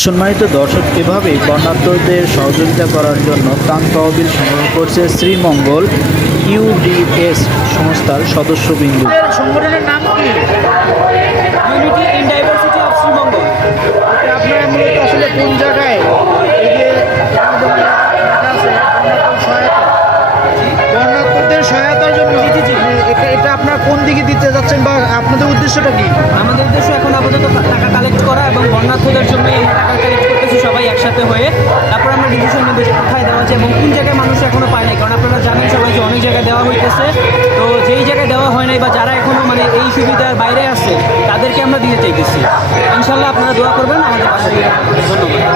সম্মানিত দর্শক, এভাবেই বন্যার্থদের সহযোগিতা করার জন্য ত্রাণ তহবিল সংগ্রহ করছে শ্রীমঙ্গল ইউডিএস সংস্থার সদস্যবৃন্দ। সংগঠনের নাম কি? Unity in diversity of Sreemangal. আপনারা মূলত আসলে কোন জায়গায় এই যে লেখা আছে বন্যার্থদের সহায়তার জন্য এটা আপনারা কোন দিকে দিতে যাচ্ছেন বা আপনাদের উদ্দেশ্যটা কি? আমাদের উদ্দেশ্য এখন আপাতত টাকা কালেক্ট করা এবং বন্যার্থদের জন্যই আমরা টাকা কালেক্ট করতেছি সবাই একসাথে হয়ে। তারপর আমরা ডিসিশন নেব যে কোথায় দেওয়া যায় এবং কোন জায়গায় মানুষ এখনো পায় নাই, কারণ আপনারা জানেন সবাই যে অনেক জায়গায় দেওয়া হইতেছে। তো যেই জায়গায় দেওয়া হয় নাই বা যারা এখনো মানে এই সুবিধার বাইরে আছে তাদেরকে আমরা দিতে চাইতেছি। ইনশাল্লাহ আপনারা দোয়া করবেন আমাদের পাশে। ধন্যবাদ।